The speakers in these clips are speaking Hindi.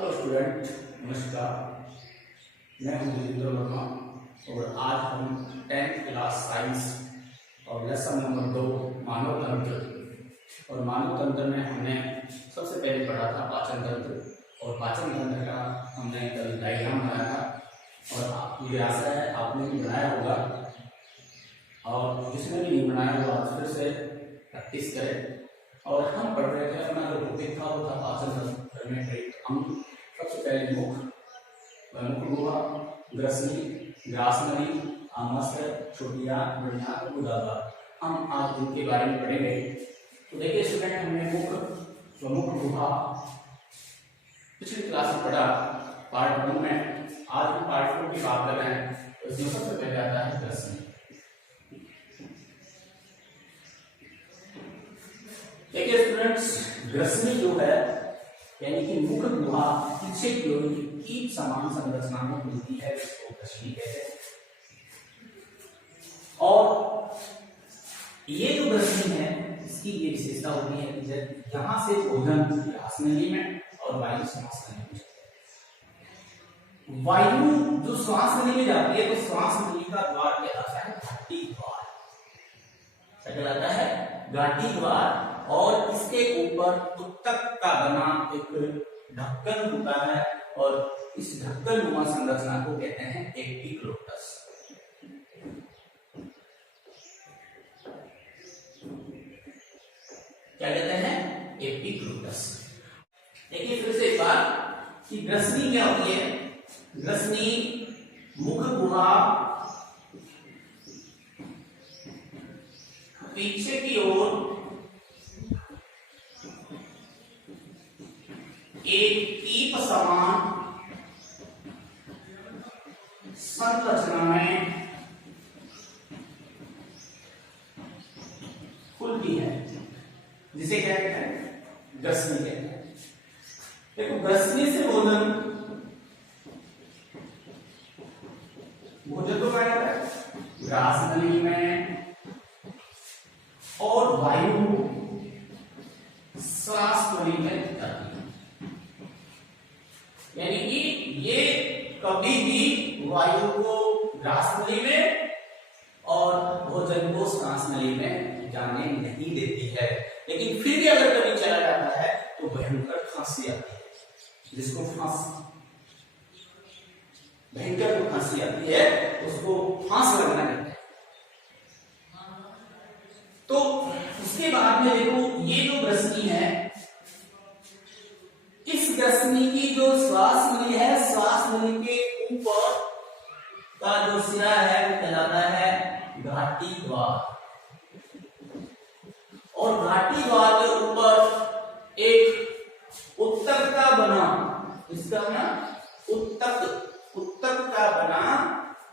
हेलो स्टूडेंट, नमस्कार। मैं हूं जितेंद्र वर्मा और आज हम 10th क्लास साइंस और लेसन नंबर 2 मानव तंत्र और मानव तंत्र में हमने सबसे पहले पढ़ा था पाचन तंत्र और पाचन तंत्र का हमने कल डायग्राम बनाया था और मुझे आशा है आपने भी बनाया होगा और जिसने भी नहीं बनाया वो आज फिर से प्रैक्टिस करें। और हम पढ़ रहे थे अपना जो टॉपिक था वो था पाचन तंत्र में कई अंग। सबसे पहले मुख गुहा, ग्रसनी, ग्रासनली, आमाशय, छोटिया, मणियार, गुदाद्वार। हम आज इनके बारे में पढ़ेंगे। तो देखिए स्टूडेंट, हमने मुख गुहा पिछली क्लास में पढ़ा पार्ट 1 में। आज हम पार्ट 2 की बात कर रहे हैं। तो इसमें सबसे पहले आता है ग्रसनी। देखिए स्टूडेंट्स, ग्रसनी जो है यानी कि मुख गुहा पीछे की ओर कीट समान संरचना में मिलती है, इसको ग्रसनी कहते हैं। और ये जो ग्रसनी है इसकी ये विशेषता होती है कि यहां से भोजन ग्रासनली में और वायु श्वास नली में जाती है। वायु जो श्वास नली में जाती है तो श्वास नली का द्वार कहलाता है घाटी द्वार। क्या कहलाता है? घाटी द्वार। और इसके ऊपर उत्तक का बना एक ढक्कन होता है और इस ढक्कन नुमा संरचना को कहते हैं एपिग्लोटस। क्या कहते हैं? एपिग्लोटस। देखिए फिर से एक बार कि ग्रसनी क्या होती है। ग्रसनी मुख गुहा पीछे की ओर एक कीप समान संरचना में खुलती है, जिसे क्या कहते हैं? ग्रसनी कहते हैं। देखो ग्रसनी से भोजन तो क्या कहता है? ग्रासनली में और वायु श्वास नली में जाती है। यानी कि ये कभी भी वायु को ग्रासनली में और भोजन को श्वास नली में जाने नहीं देती है। लेकिन फिर भी अगर कभी चला जाता है तो भयंकर खांसी आती है, जिसको भयंकर जो खांसी आती है उसको फांस लगना कहते हैं। तो उसके बाद में देखो ये जो ग्रसनी है, इस ग्रसनी की जो श्वास नली है, श्वास नली के ऊपर का जो सिरा है वो कहलाता है घाटी द्वार। और घाटी द्वार के ऊपर एक उत्तक का बना, इसका ना उत्तक का बना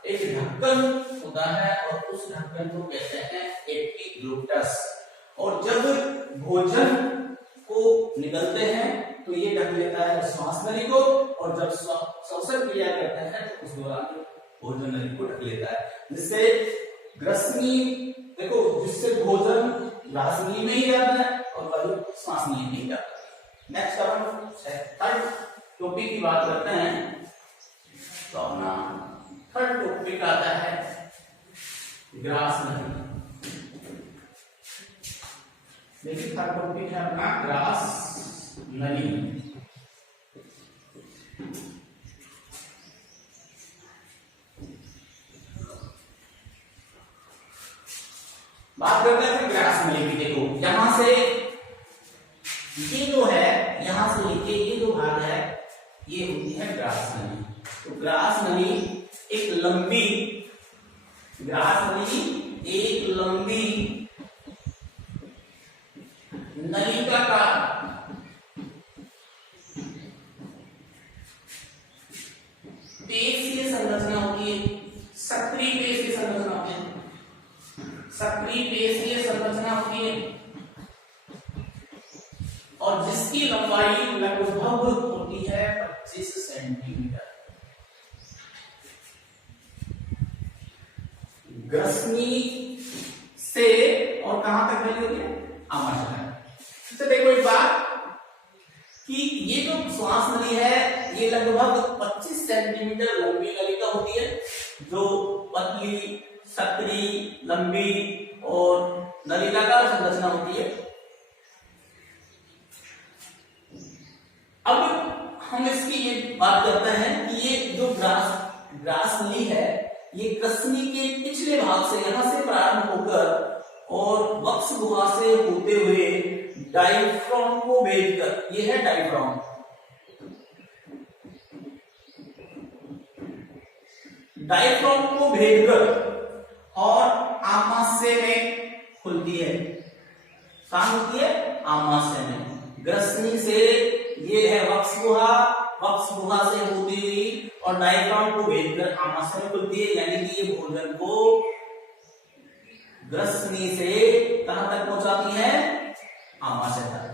एक ढक्कन होता है और उस ढक्कन को कहते हैं एपिग्लोटस। और जब भोजन को निकलते हैं तो ये ढक लेता है श्वास नली को, और जब श्वसन क्रिया करता है तो उस दौरान भोजन नली को ढक लेता है, जिससे ग्रसनी देखो जिससे भोजन ग्रासनली में ही जाता है और वायु श्वास नली में ही जाता है। नेक्स्ट अपन थर्ड टॉपिक की बात करते हैं। तो अपना थर्ड टॉपिक आता है ग्रासनली। देखिए थर्ड टॉपिक है अपना ग्रासनली। बात करते हैं ग्रासनली की। देखो यहां से ये जो है, यहां से लेके ये जो भाग है ये होती है ग्रासनली। तो ग्रासनली एक लंबी नलिकाकार पेशीय संरचना होती है। सक्रिय पेशीय संरचना होती है। सक्रिय पेशीय संरचना होती है और जिसकी लंबाई लगभग होती है 25 सेंटीमीटर। ग्रसनी से और कहां तक फैली होती है? आमाशय। तो देखो एक बात कि ये जो श्वास नली है ये लगभग 25 सेंटीमीटर लंबी नलिका होती है, जो पतली, सकरी, लंबी और नलिकाकार संरचना होती है। अब हम इसकी ये बात करते हैं कि ये जो ग्रास नली है ये कृष्णि के पिछले भाग से, यहां से प्रारंभ होकर और वक्ष गुहा से होते हुए डायफ्राम को भेदकर, ये है डायफ्राम, डायफ्राम को भेदकर और आमाशय में खुलती है। कहां होती है? आमाशय में। ग्रसनी से ये है वक्ष गुहा, वक्ष गुहा से होती हुई और डायफ्राम को भेदकर आमाशय में खुलती है, यानी कि ये भोजन को ग्रसनी से कहां तक पहुंचाती है? आमाशय तक।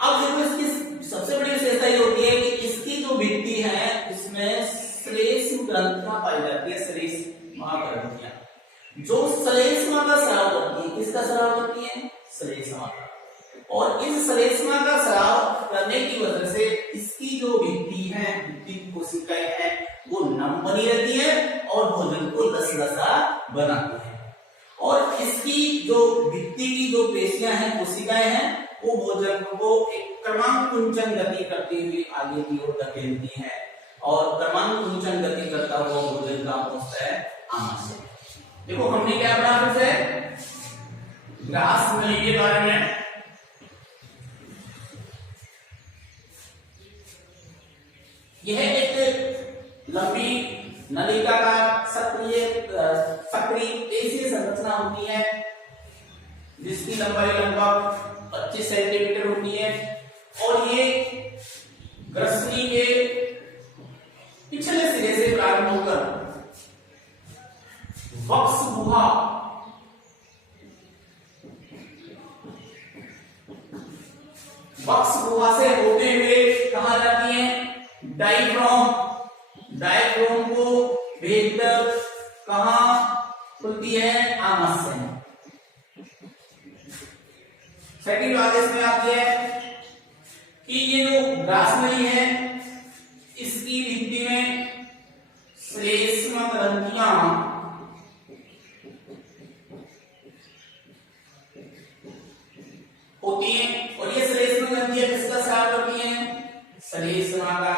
अब देखो इसकी सबसे बड़ी विशेषता ये होती है कि इसकी जो भित्ति है इसमें श्लेष्म ग्रंथियां पाई जाती है, श्लेष्मा ग्रंथियां, जो श्लेष्मा का स्राव करती है। किसका स्राव करती है? श्लेष्मा का। और इस श्लेष्मा का स्राव करने की वजह से इसकी जो भित्ति है, भित्ति की कोशिकाएं हैं, वो नम बनी रहती है और भोजन को लसलसा बनाती है। और इसकी जो भित्ति की जो पेशियां हैं, कोशिकाएं हैं, वो भोजन को एक क्रमानुकुंचन गति करती हुई आगे की ओर धकेलती हैं और क्रमानुकुंचन गति करता हुआ भोजन का पहुंचता है आमाशय। देखो हमने क्या पढ़ा फिर से ग्रास नली के बारे में। यह एक लंबी नलिका का सक्रिय पेशीय संरचना होती है जिसकी लंबाई लगभग 25 सेंटीमीटर होती है और ये ग्रसनी के पिछले सिरे से प्रारंभ होकर वक्ष गुहा, वक्ष गुहा से होते हुए कहां जाती है? डायफ्राम, डायफ्राम को भेदकर कहां खुलती है? आमाशय में। सेकंड बात इसमें आती है कि ये जो ग्रास नली है इसकी भित्ति में श्लेष्म ग्रंथियां होती हैं और ये श्लेष्म ग्रंथियां किसका स्राव करती हैं? श्लेष्मा का।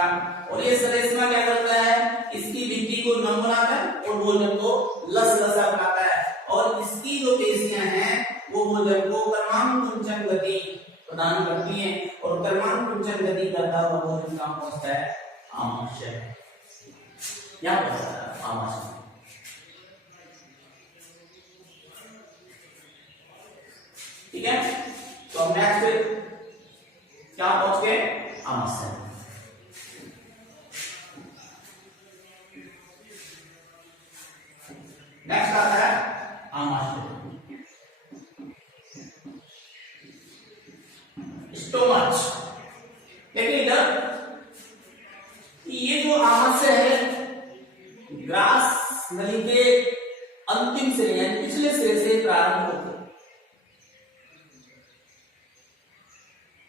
और ये श्लेष्मा क्या करता है? इसकी भित्ति को नम बनाता है और भोजन को लसलसा बनाता है और इसकी जो पेशियां हैं वो भोजन को क्रमानुकुंचन गति प्रदान करती हैं और क्रमानुकुंचन गति करता हुआ भोजन कहां पहुंचता है? आमाशय। यहां पहुंचता है आमाशय। ठीक है, तो नेक्स्ट क्या पहुंच गए? आमाशय। नेक्स्ट आता है आमाशय। स्टोमच। देखिए इधर ये जो आमाशय है ग्रास नली के अंतिम सिरे यानी पिछले सिरे से प्रारंभ होकर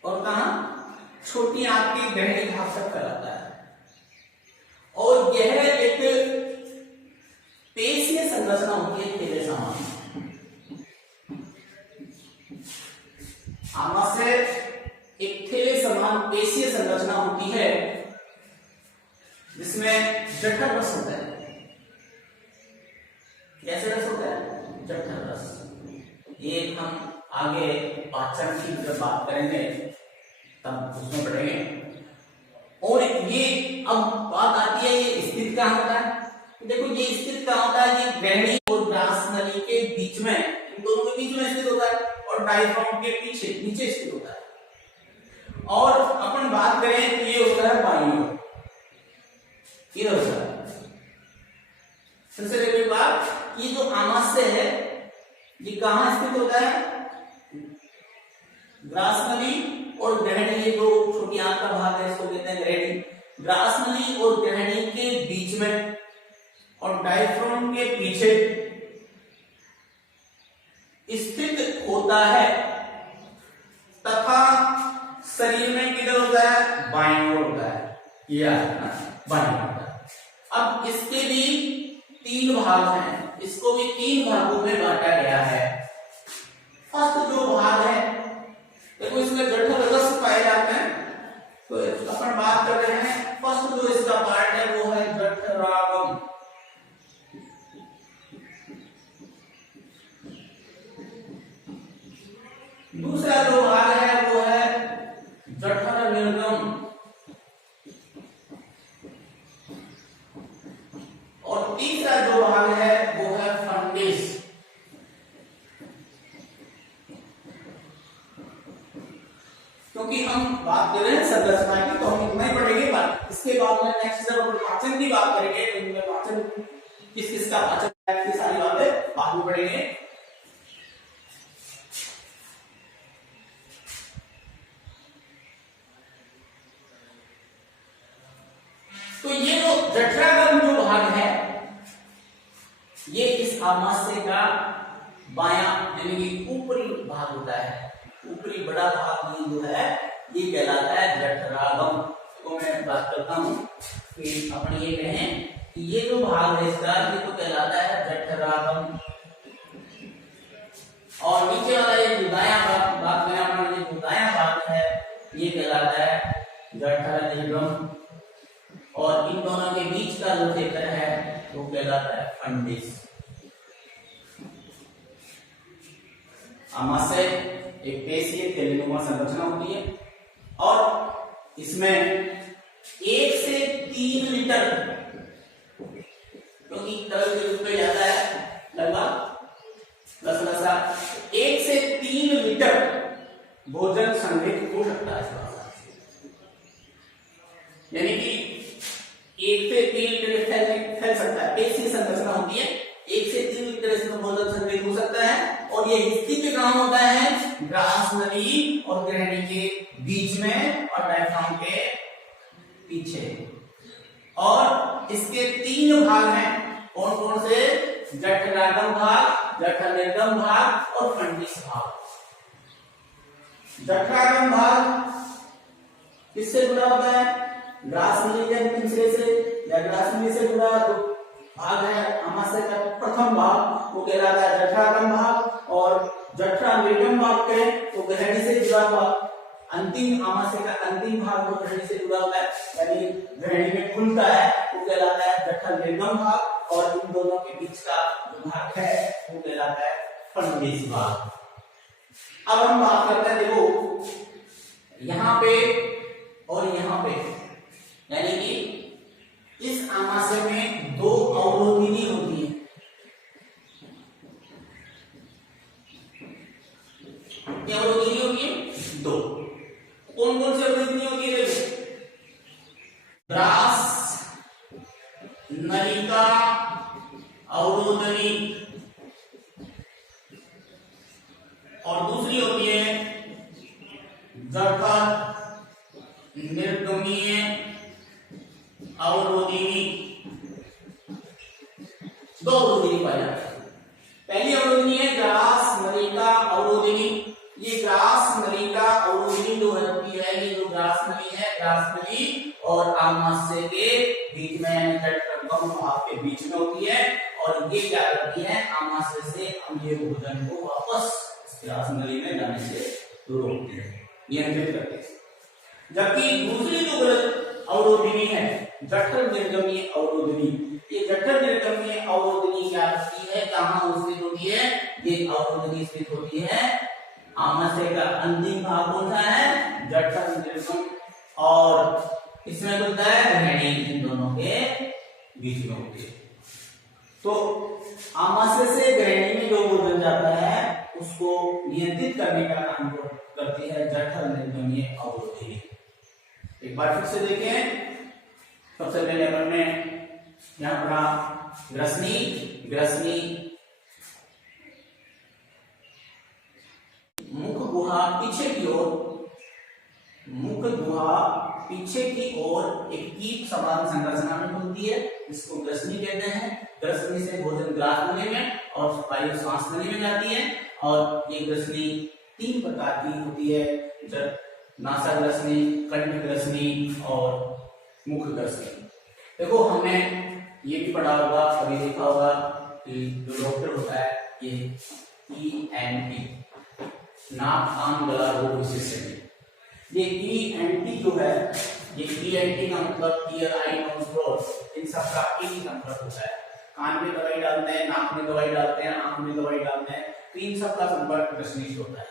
और कहां? छोटी आंत की गहरी भाग तक फैलाता है और यह एक पेशीय संरचना होती है थैले समान। आमाशय एक थैले समान पेशीय संरचना होती है जिसमें जठर रस होता है। कैसे रस होता है? जठर रस। ये हम आगे पाचन की जब बात करेंगे तब उसमें पढ़ेंगे। और ये अब बात आती है ये स्थित कहां होता है? देखो ये स्थित कहां होता है? ये ग्रहणी और ग्रास नली के बीच में, इन दोनों के बीच में स्थित होता है और डायफ्राम के पीछे नीचे स्थित होता है। और अपन बात करें तो ये होता है बाईं ओर, इधर होता है। सबसे पहली बात, ये जो आमाशय है ये कहां स्थित होता है? ग्रास नली और ग्रहणी, ये जो छोटी आंत का भाग है इसको कहते हैं ग्रहणी। ग्रास नली और ग्रहणी के बीच में और डायफ्राम के पीछे स्थित होता है तथा शरीर में किधर होता है, बाईं ओर होता है, यह बाईं ओर होता है। अब इसके भी 3 भाग हैं, इसको भी 3 भागों में बांटा गया है। फर्स्ट जो भाग है, देखो इसमें जठर रस पाए जाते हैं, तो अपन बात कर रहे हैं फर्स्ट जो इसका पार्ट है वो है जठरागम। दूसरा जो भाग है वो है जठर निर्गम, और तीसरा जो भाग है वो है फंडिस। क्योंकि हम बात कर रहे हैं संरचना की, तो हम इतना ही पढ़ेंगे, इसके बाद में नेक्स्ट जब अपन पाचन की बात करेंगे तो इनमें पाचन किस किस का पाचन की सारी बातें बाद में पढ़ेंगे। तो ये जो जठरागम जो भाग है ये इस आमाशय का बायां यानी कि ऊपरी भाग होता है, ऊपरी बड़ा भाग ये जो है ये कहलाता है जठरागम। तो मैं बात करता हूं कि अपन ये कहें कि ये जो भाग है इसका ये तो कहलाता है जठरागम, और नीचे वाला ये जो दायां भाग में अपन ये जो दायां भाग है ये कहलाता है जठर निर्गम, और इन दोनों के बीच का जो क्षेत्र है वो कहलाता है फंडिस। आमाशय एक पेशीय थैलीनुमा संरचना होती है, और इसमें 1 से 3 लीटर, क्योंकि तरल के रूप में जाता है लगभग 1 से 3 लीटर भोजन संग्रहित हो सकता है, यानी कि 1 से 3 लीटर फैल सकता है। पेशीय संरचना होती है, 1 से 3 लीटर इसमें भोजन संग्रहित हो सकता है, और ये स्थिति पे कहां होता है, ग्रास नली और ग्रहणी के बीच में और डायफ्राम के पीछे। और इसके 3 भाग हैं, कौन कौन से, जठरागम भाग, जठर निर्गम भाग और फंडिस भाग। जठरागम भाग किससे जुड़ा होता है, ग्रास नली के अंतिम सिरे से या ग्रास नली से जुड़ा जो भाग है आमाशय का प्रथम भाग वो कहलाता है जठरागम भाग, और जठरा निर्गम भाग कहें तो ग्रहणी से जुड़ा हुआ अंतिम आमाशय का अंतिम भाग वो ग्रहणी से जुड़ा होता है, यानी ग्रहणी में खुलता है वो कहलाता है जठर निर्गम भाग, और इन दोनों के बीच का जो भाग है वो कहलाता है फंडिस भाग। अब हम बात करते हैं, देखो यहाँ पे और यहाँ पे, यानी कि इस आमाशय में 2 अवरोधिनी होती है। क्या अवरोधिनी होती है, 2। कौन कौन सी अवरोधिनी होती है, देखो ग्रास नलिका अवरोधनी, और दूसरी होती है जठर निर्गमीय अवरोधिनी। 2 अवरोधिनी पाई जाती है। पहली अवरोधिनी है ग्रास नलिका अवरोधिनी। ये ग्रास नलिका अवरोधिनी जो होती है, ये जो ग्रास नली है, ग्रास नली और आमाशय के बीच में यानी जठरागम भाग के बीच में होती है, और ये क्या करती है, आमाशय से अम्लीय भोजन को वापस ग्रास नली में जाने से रोकती है, नियंत्रित करती है। जबकि दूसरी जो अवरोधिनी है जठर निर्गमीय अवरोधिनी, ये जठर निर्गमीय अवरोधिनी क्या करती है, कहां स्थित होती है, ये अवरोधिनी स्थित होती है आमाशय का अंतिम भाग कौन सा है, जठर निर्गम, और इसमें खुलता है ग्रहणी, इन दोनों के बीच में होती है। तो आमाशय से ग्रहणी में जो भोजन जाता है उसको नियंत्रित करने का काम करती है जठर निर्गमीय अवरोधिनी। एक बार फिर से देखें, सबसे पहले अपन ने यहाँ पढ़ा ग्रसनी, ग्रसनी मुख गुहा पीछे की ओर, मुख गुहा पीछे की ओर एक कीप समान संरचना में होती है, इसको ग्रसनी कहते हैं। ग्रसनी से भोजन ग्रास नली में और वायु श्वास नली में जाती है, और ये ग्रसनी 3 प्रकार की होती है, नासा ग्रसनी, कंठ ग्रसनी और मुख ग्रसनी। देखो हमने ये भी पढ़ा होगा, कभी देखा होगा कि जो डॉक्टर होता है ये ENT, नाक कान गला रोग विशेषज्ञ। ये ENT जो है, ये ENT का मतलब ईयर आई नोज थ्रोट, इन सब का एक ही संपर्क होता है। कान में दवाई डालते हैं, नाक में दवाई डालते हैं, आंख में दवाई डालते हैं, तो इन सब का संपर्क ग्रसनी से होता है।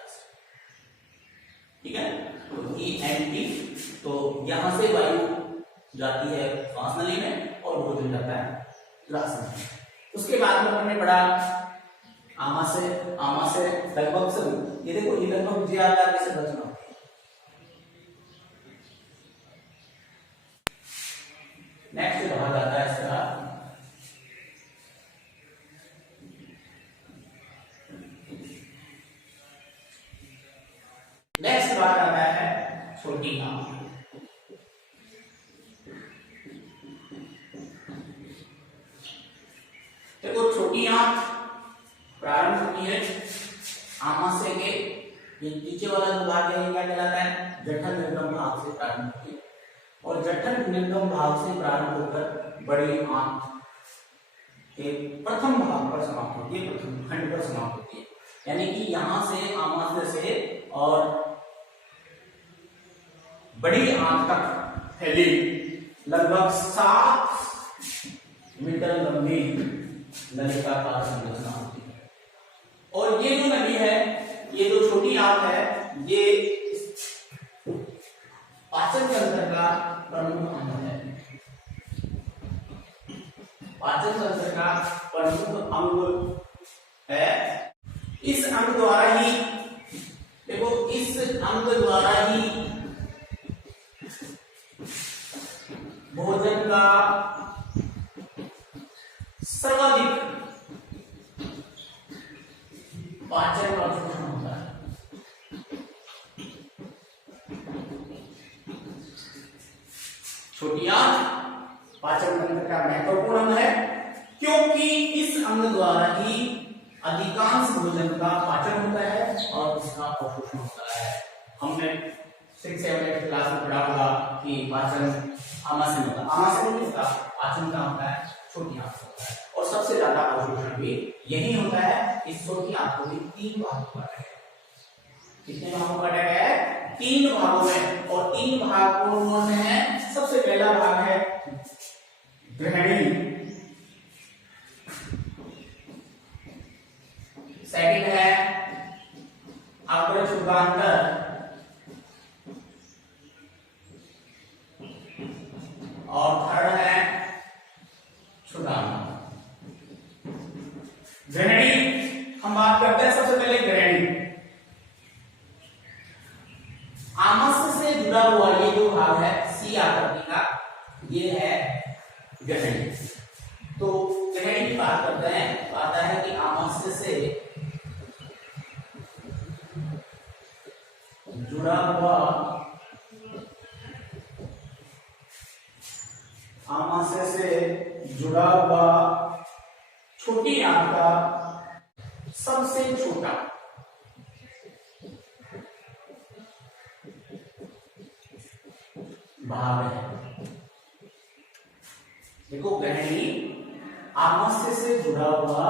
ठीक है, तो ENT, तो यहां से वायु जाती है श्वास नली में और भोजन जाता है ग्रास में। उसके बाद में हमने पढ़ा आमाशय लगभग सब, ये देखो ये लगभग जे आकार की संरचना होती है। नेक्स्ट भाग आता है इसका छोटी आंख। देखो छोटी आंख प्रारंभ होती है आमाशय के, ये नीचे वाला जो भाग है क्या कहलाता है, जठर निर्गम भाग से प्रारंभ होती है, और जठर निर्गम भाग से प्रारंभ होकर बड़ी आंख के प्रथम भाग पर समाप्त होती है, प्रथम खंड पर समाप्त होती है। यानी कि यहां से आमाशय से और बड़ी आंख तक फैली लगभग 7 मीटर लंबी नलिकाकार संरचना होती है। और ये जो नली है, ये जो छोटी आंख है, ये पाचन तंत्र का प्रमुख अंग है। पाचन तंत्र का प्रमुख अंग है। इस अंग द्वारा ही, देखो इस अंग द्वारा ही भोजन का सर्वाधिक पाचन का अवशोषण होता है। छोटी आंख पाचन तंत्र का महत्वपूर्ण अंग है, क्योंकि इस अंग द्वारा ही अधिकांश भोजन का पाचन होता है और उसका अवशोषण होता है। हमने 6, 7, 8 क्लास में पढ़ा होगा कि पाचन आमाशय में होता है, आमाशय में होता पाचन का होता है, छोटी आंख होता है, और सबसे ज्यादा अवशोषण भी यही होता है। इस छोटी आंख को भी 3 भागों में बांटा गया है। कितने भागों में बांटा गया है? 3 भागों में। और 3 भाग कौन से हैं? सबसे पहला भाग है ग्रहणी, सेकंड है अग्रचुगांतर, और थर्ड है क्षुधांतर। ग्रहणी हम बात करते हैं सबसे पहले ग्रहणी। आमाशय से जुड़ा हुआ ये जो भाग है सी आकृति का, ये है ग्रहणी। तो ग्रहणी की बात करते हैं, आता है कि आमाशय से जुड़ा हुआ, आमाशय से जुड़ा हुआ छोटी आंख का सबसे छोटा भाग है। देखो ग्रहणी आमाशय से जुड़ा हुआ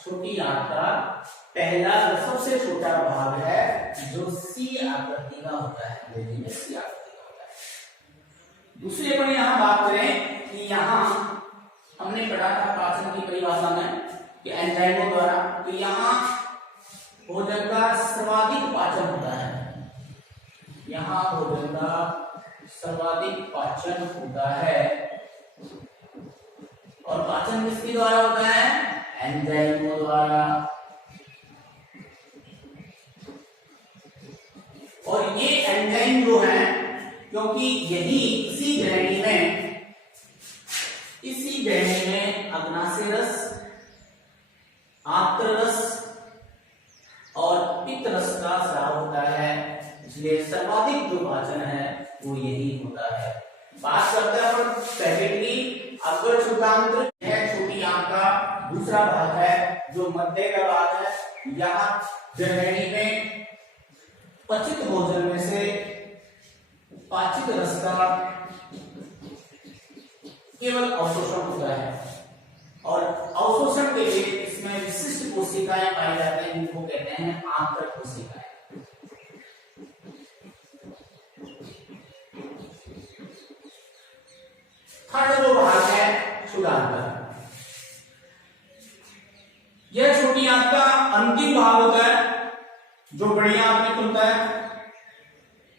छोटी आंख का पहला सबसे छोटा भाग है, जो सी आकृति का होता है, अंग्रेजी में सी आकृति का होता है। दूसरी अपन यहां बात करें कि यहां हमने पढ़ा था पाचन की परिभाषा में कि एंजाइमों द्वारा, तो यहां भोजन का सर्वाधिक पाचन होता है। यहां भोजन का सर्वाधिक पाचन होता है, और पाचन किसके द्वारा होता है? एंजाइमों द्वारा। और ये एंजाइम जो है, क्योंकि यही इसी ग्रहणी में अग्नाशय रस, आंत्र रस और पित्त रस का स्राव होता है, इसलिए सर्वाधिक जो पाचन है वो यही होता है। बात करते हैं अपन सेकेंडली अग्रचुगांत्र, यह छोटी आंख का दूसरा भाग है, जो मध्य का भाग है। यहाँ ग्रहणी में पचित भोजन में से केवल अवशोषण होता है, और अवशोषण के लिए इसमें विशिष्ट कोशिकाएं पाई जाती हैं जिनको कहते हैं आंतरिक कोशिकाएं। थर्ड जो भाग है क्षुधांतर, यह छोटी आंत का अंतिम भाग होता है जो बड़ी आंत में खुलता है,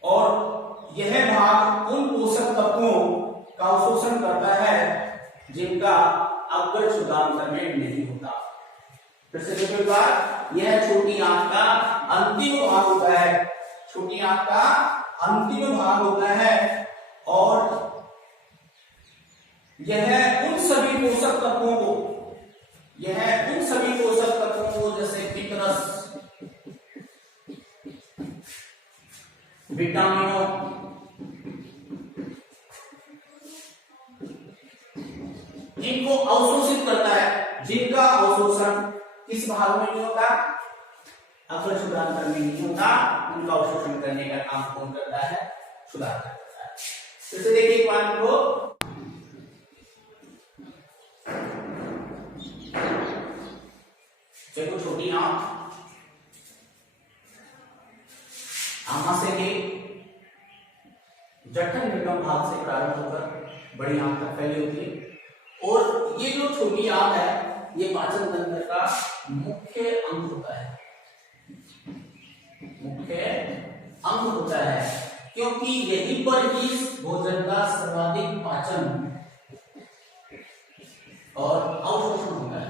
और यह भाग उन पोषक तत्वों का अवशोषण करता है जिनका अग्र क्षुधांतर में नहीं होता। फिर से देखो एक बार, यह छोटी आंत का अंतिम भाग होता है, छोटी आंत का अंतिम भाग होता है, और यह उन सभी पोषक तत्वों को, जैसे पितरस, विटामिनों, इनको अवशोषित करता है, जिनका अवशोषण किस भाग में नहीं होता, अग्र क्षुधांतर में नहीं होता, उनका अवशोषण करने का काम कौन करता है, क्षुधांतर करता है। फिर से देखिए एक बार को, देखो छोटी आंत आमाशय के जठर निर्गम भाग से प्रारंभ होकर बड़ी आंत तक फैली होती है, और ये जो छोटी आंत है ये पाचन तंत्र का मुख्य अंग होता है, क्योंकि यहीं पर ही भोजन का सर्वाधिक पाचन और अवशोषण होता है।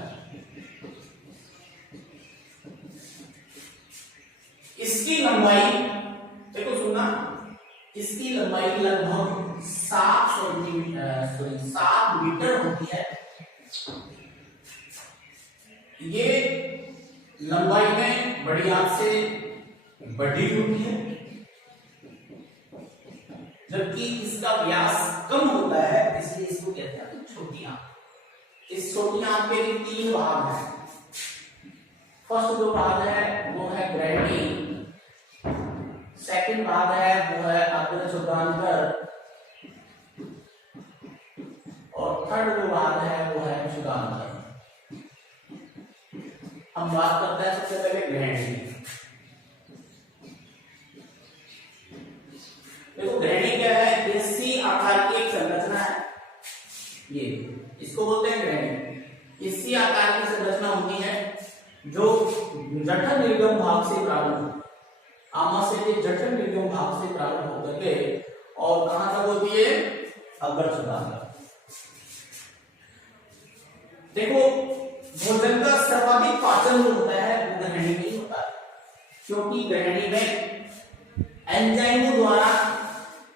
इसकी लंबाई देखो, सुनना, इसकी लंबाई लगभग 7 मीटर होती है। ये लंबाई में बड़ी आंत से बड़ी होती है, जबकि इसका व्यास कम होता है, इसलिए इसको कहते हैं छोटी आंत। इस छोटी आंत के भी 3 भाग हैं। फर्स्ट जो भाग है वो है ग्रैनी, सेकंड भाग है वो है अग्र क्षुधांतर, और थर्ड जो भाग है वो है क्षुधांतर। हम बात करते हैं सबसे पहले ग्रैनी। देखो ग्रैनी क्या है, देसी आकार की एक संरचना है, ये इसको बोलते हैं ग्रैनी। इसी आकार की संरचना होती है जो जठर निर्गम भाग से प्रारंभ, आमाशय के जठर निर्गम भाग से प्रारंभ होकर के और कहां तक होती है, अग्र क्षुधांतर। देखो भोजन का सर्वाधिक पाचन जो होता है वो ग्रहणी में ही होता है, क्योंकि ग्रहणी में एंजाइमों द्वारा,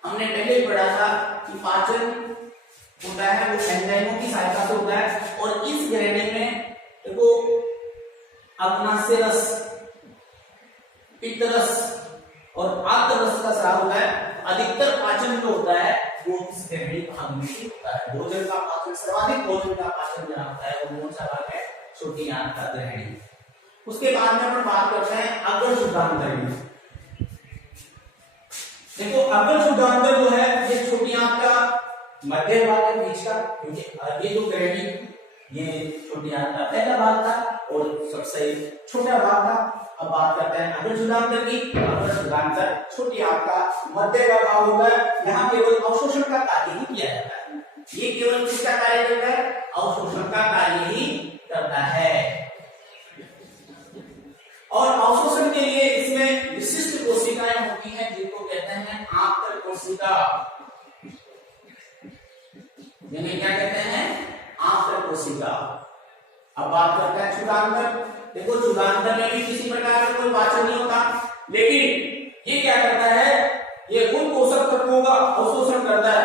हमने पहले पढ़ा था कि पाचन होता है वो एंजाइमों की सहायता से होता है, और इस ग्रहणी में देखो अग्नाशय रस, पित्तरस और आंतररस का स्राव होता है। अधिकतर पाचन जो होता है वो इस ग्रहणी भाग में ही होता है। भोजन का पाचन, सर्वाधिक भोजन का पाचन जहां होता है वो कौन सा भाग है, छोटी आंत का ग्रहणी। उसके बाद में अपन बात करते हैं अग्र क्षुधांतर की। देखो अग्र क्षुधांतर जो है ये छोटी आंत का मध्य भाग है, बीच का, क्योंकि ये जो ग्रहणी ये छोटी आंत का पहला भाग था और सबसे छोटा भाग था। अब बात करते हैं अग्र क्षुधांतर की। अग्र क्षुधांतर छोटी आंत का मध्य का भाग होता है, यहाँ केवल अवशोषण का कार्य ही किया जाता है। ये केवल किसका कार्य करता है, अवशोषण का कार्य ही करता है। और अवशोषण के लिए इसमें विशिष्ट कोशिकाएं होती हैं जिनको कहते हैं आंतर कोशिका, जिन्हें क्या कहते हैं, आंतर कोशिका। अब बात करते हैं क्षुधांतर। देखो क्षुधांतर में भी किसी प्रकार का कोई पाचन नहीं होता, लेकिन ये क्या करता है, ये उन पोषक तत्वों का अवशोषण करता है,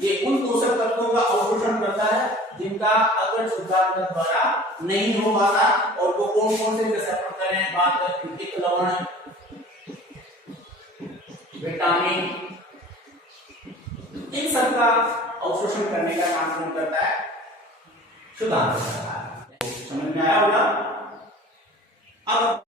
ये उन पोषक तत्वों का अवशोषण करता है जिनका अग्र क्षुधांतर द्वारा नहीं हो पाता। और वो कौन कौन से, जैसे अपन करें बात करें पित्त लवण, विटामिन, इन सब का अवशोषण करने का काम कौन करता है, क्षुधांतर करता है। समझ में आया होगा। अब